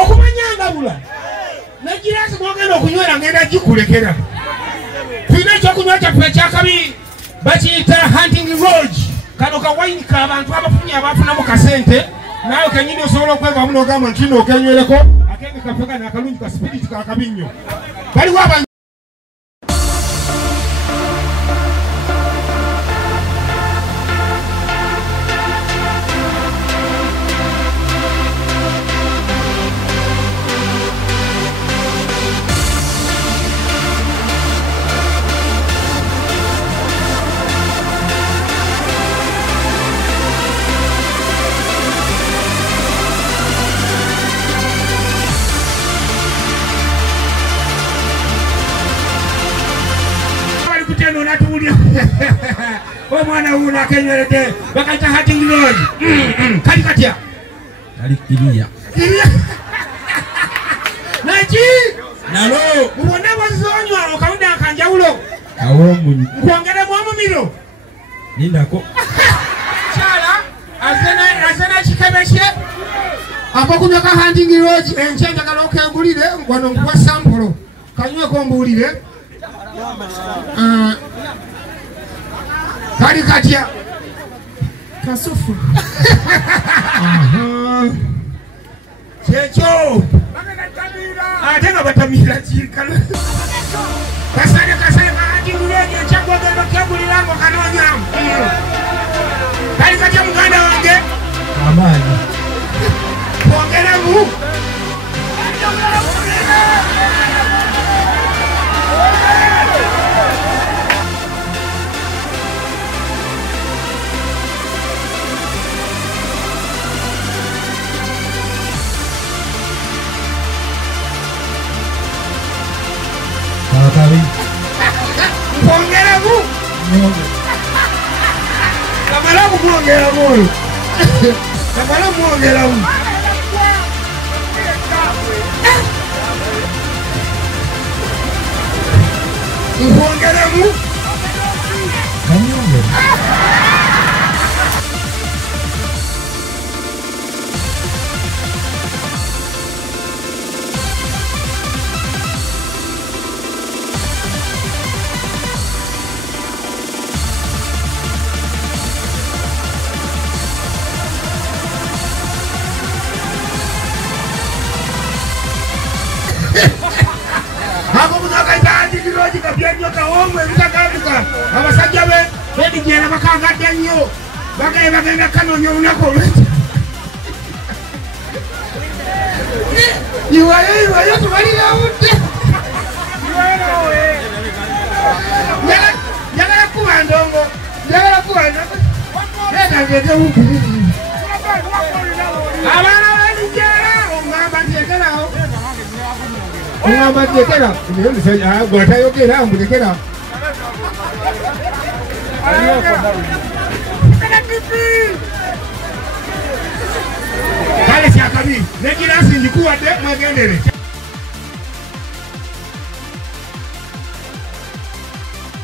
okumanyangabula negirasi mwogenda okunywera ngenda gikulekera tulina ekyokunywa kyaffe ekyakabi bakiyita hunting lodge kano kawayini k'abantu abafunye abafunamu kasente nawe kenyini osobola okwevamu n'ogamba nti kino okenywereko akenge kaffe kano akalungi ka sipiriti kakabi nnyo baliwo abantu omwana una kenyerede bakaita hunting lodge kali katya kali kiriya nachi nalo ubona bazonywa okawuda kanjawulo awomunyi kuongera mwamumiro nindako chala azena chikebeshe akokunywa ka hunting lodge enchenja kaloke ngulire ngwano ngwa sample kanywe ko mbulire kali katya kasufu checho ate nga batamira chikalo kasane kahati nguleje chagogendo kyagulirango kanonyamu kali katya muganda wange amaanyi kwongeramu kwongeramu kamala kumwongeramu kamala mwongeramu kwongeramu ako munaka itaati kiroji kapyenyo kaomwe vitakabuka abasajja be bedigera bakangadde nnyo bagenda kanonya olunaku olwekyo iwayo tubalirabudde njagala kuba ndongo nekangegewukiriri abaana balijera ongamba ntekerawo ongamba ntekera gwatayogera mbulekera kale kyakabi negirasi ndikuwadde mwegendere